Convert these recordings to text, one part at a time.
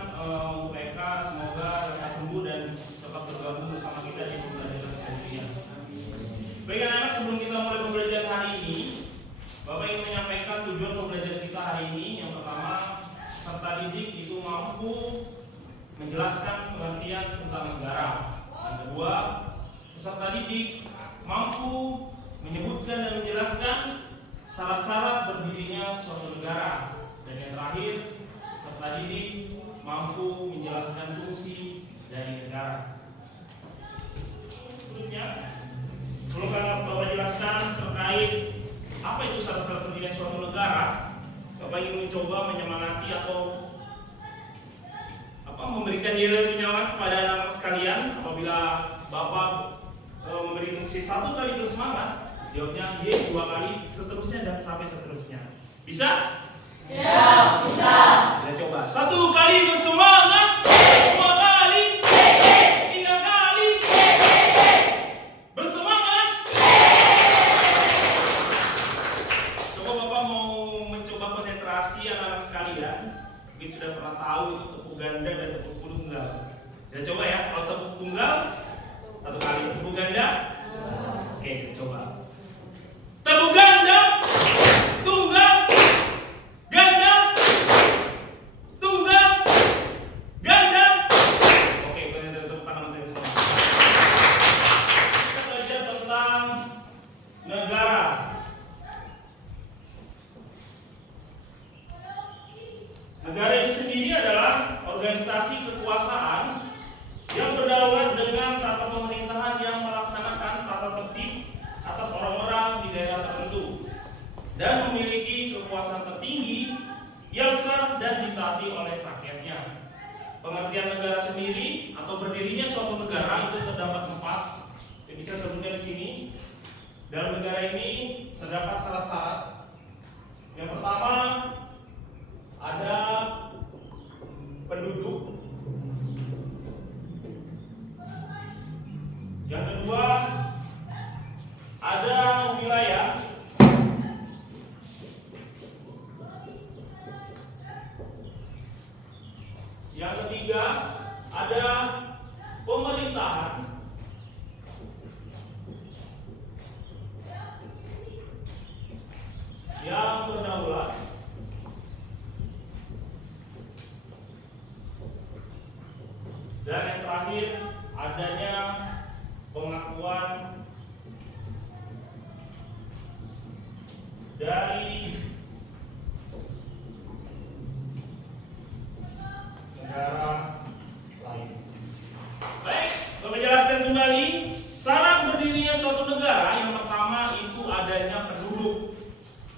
untuk Eka, semoga lekas sembuh dan tetap bergabung bersama kita di pembelajaran selanjutnya. Baik anak-anak, sebelum kita mulai pembelajaran hari ini, Bapak ingin menyampaikan tujuan pembelajaran kita hari ini. Yang pertama, peserta didik itu mampu menjelaskan pengertian tentang negara. Yang kedua, peserta didik mampu menyebutkan dan menjelaskan syarat-syarat berdirinya suatu negara. Dan yang terakhir, peserta didik mampu menjelaskan fungsi dari negara. Berikutnya, sebelum Bapak jelaskan terkait apa itu syarat-syarat berdirinya suatu negara, Bapak ingin mencoba menyemangati atau memberikan nilai penyemangat kepada anak-anak sekalian. Apabila Bapak memberi fungsi 1 kali bersemangat, jawabnya Y 2 kali, seterusnya dan sampai seterusnya. Bisa? Ya, bisa. Kita coba. 1 kali bersemangat, 2 kali, 3 kali, bersemangat. Coba Bapak mau mencoba konsentrasi anak-anak sekalian. Mungkin sudah pernah tahu itu tepuk ganda dan tepuk tunggal. Kita coba ya. Kalau tepuk tunggal 1 kali, tepuk ganda. Oke, kita coba. Tepuk ganda, tunggal, ganda, tunggal, ganda. Oke, kita tepuk tangan untuk semua. Kita belajar tentang negara. Negara itu sendiri adalah organisasi kekuasaan yang berdaulat dengan tata pemerintahan yang melaksanakan tata tertib atas orang-orang di daerah tertentu dan memiliki kekuasaan tertinggi yang sah dan ditaati oleh rakyatnya. Pengertian negara sendiri atau berdirinya suatu negara itu terdapat 4. Yang bisa sebutkan di sini. Dalam negara ini terdapat syarat-syarat. Yang pertama, ada penduduk. Yang kedua, ada wilayah. Yang ketiga, ada pemerintahan. Yang berdaulat. Dan yang terakhir, adanya pengakuan dari negara lain. Baik, Bapak jelaskan kembali syarat berdirinya suatu negara. Yang pertama itu adanya penduduk.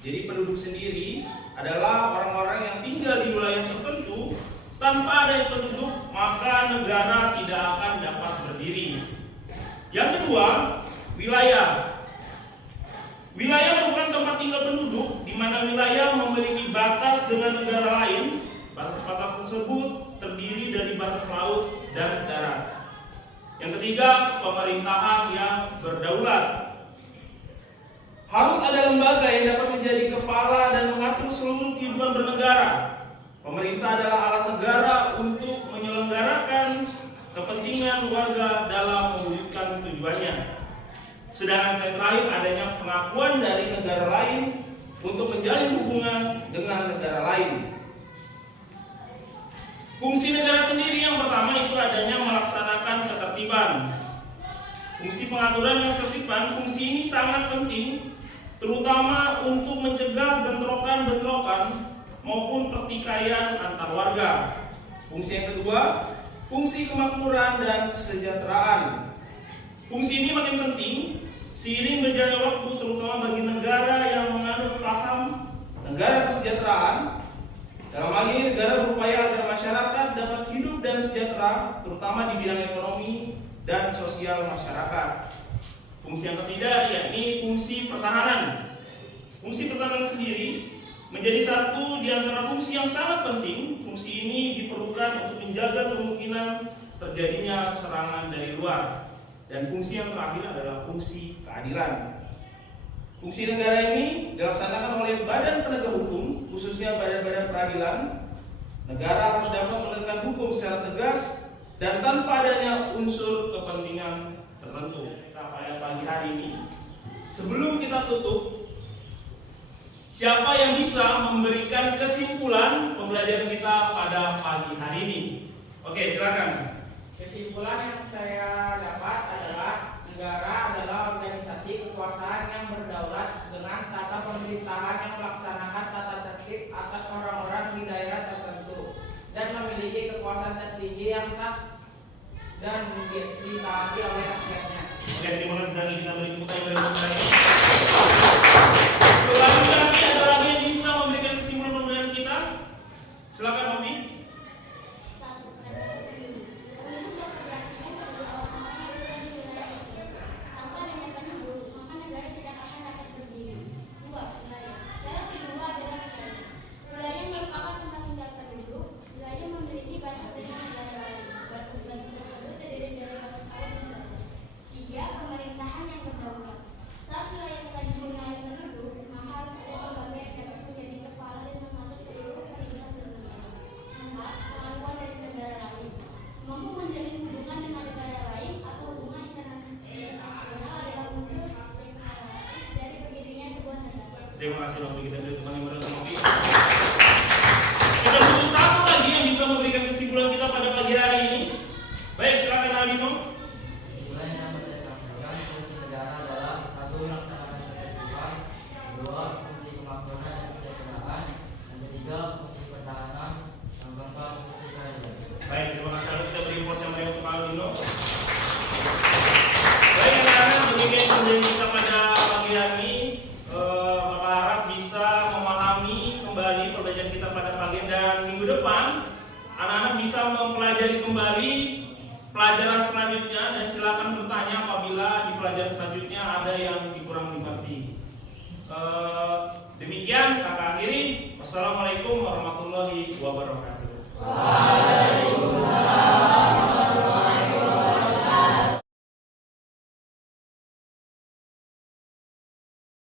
Jadi penduduk sendiri adalah orang-orang yang tinggal di wilayah tertentu. Tanpa adanya penduduk, maka negara tidak akan dapat berdiri. Yang kedua, wilayah. Wilayah merupakan tempat tinggal penduduk, di mana wilayah memiliki batas dengan negara lain. Batas-batas tersebut terdiri dari batas laut dan darat. Yang ketiga, pemerintahan yang berdaulat. Harus ada lembaga yang dapat menjadi kepala dan mengatur seluruh kehidupan bernegara. Pemerintah adalah alat negara untuk menyelenggarakan kepentingan warga dalam mewujudkan tujuannya. Sedangkan yang terakhir, adanya pengakuan dari negara lain untuk menjalin hubungan dengan negara lain. Fungsi negara sendiri yang pertama itu adanya melaksanakan ketertiban. Fungsi pengaturan dan ketertiban, fungsi ini sangat penting, terutama untuk mencegah bentrokan-bentrokan maupun pertikaian antar warga. Fungsi yang kedua, fungsi kemakmuran dan kesejahteraan. Fungsi ini makin penting seiring berjalannya waktu, terutama bagi negara yang menganut paham negara kesejahteraan. Dalam hal ini, negara berupaya agar masyarakat dapat hidup dan sejahtera, terutama di bidang ekonomi dan sosial masyarakat. Fungsi yang ketiga yakni fungsi pertahanan. Fungsi pertahanan sendiri menjadi satu di antara fungsi yang sangat penting. Fungsi ini diperlukan untuk menjaga kemungkinan terjadinya serangan dari luar. Dan fungsi yang terakhir adalah fungsi keadilan. Fungsi negara ini dilaksanakan oleh badan penegak hukum, khususnya badan-badan peradilan, Negara harus dapat menegakkan hukum secara tegas dan tanpa adanya unsur kepentingan tertentu. Kita pada pagi hari ini, sebelum kita tutup, siapa yang bisa memberikan kesimpulan pembelajaran kita pada pagi hari ini? Oke, silakan. Kesimpulan yang saya dapat adalah negara adalah organisasi kekuasaan yang berdaulat dengan tata pemerintahan yang melaksanakan tata tertib atas orang-orang di daerah tertentu dan memiliki kekuasaan tertinggi yang sah dan ditaati oleh rakyatnya. Oke, terima kasih sekali. Kita beri tepuk tangan bagi mereka. Selanjutnya ada lagi yang bisa memberikan kesimpulan pembelajaran kita. Silakan, Hobi. Terima kasih waktu kita beri teman yang berkopi. Kita butuh satu lagi yang bisa memberikan kesimpulan kita pada pagi hari ini. Baik, silakan Aldino. Kesimpulan yang dapat saya sampaikan, fungsi negara adalah satu, melaksanakan ketertiban, kedua, fungsi kemakmuran dan kesejahteraan, dan ketiga, fungsi pertahanan, dan keempat, fungsi keadilan. Baik, terima kasih. Kita beri report yang meriah untuk Aldino. Baik, anak-anak, demikian pembelajaran kita pada pagi hari ini. Bapak harap bisa memahami kembali pembelajaran kita pada pagi dan minggu depan anak-anak bisa mempelajari kembali pelajaran selanjutnya dan silakan bertanya apabila di pelajaran selanjutnya ada yang dikurang dimengerti. Demikian kakak akhiri. Wassalamualaikum warahmatullahi wabarakatuh.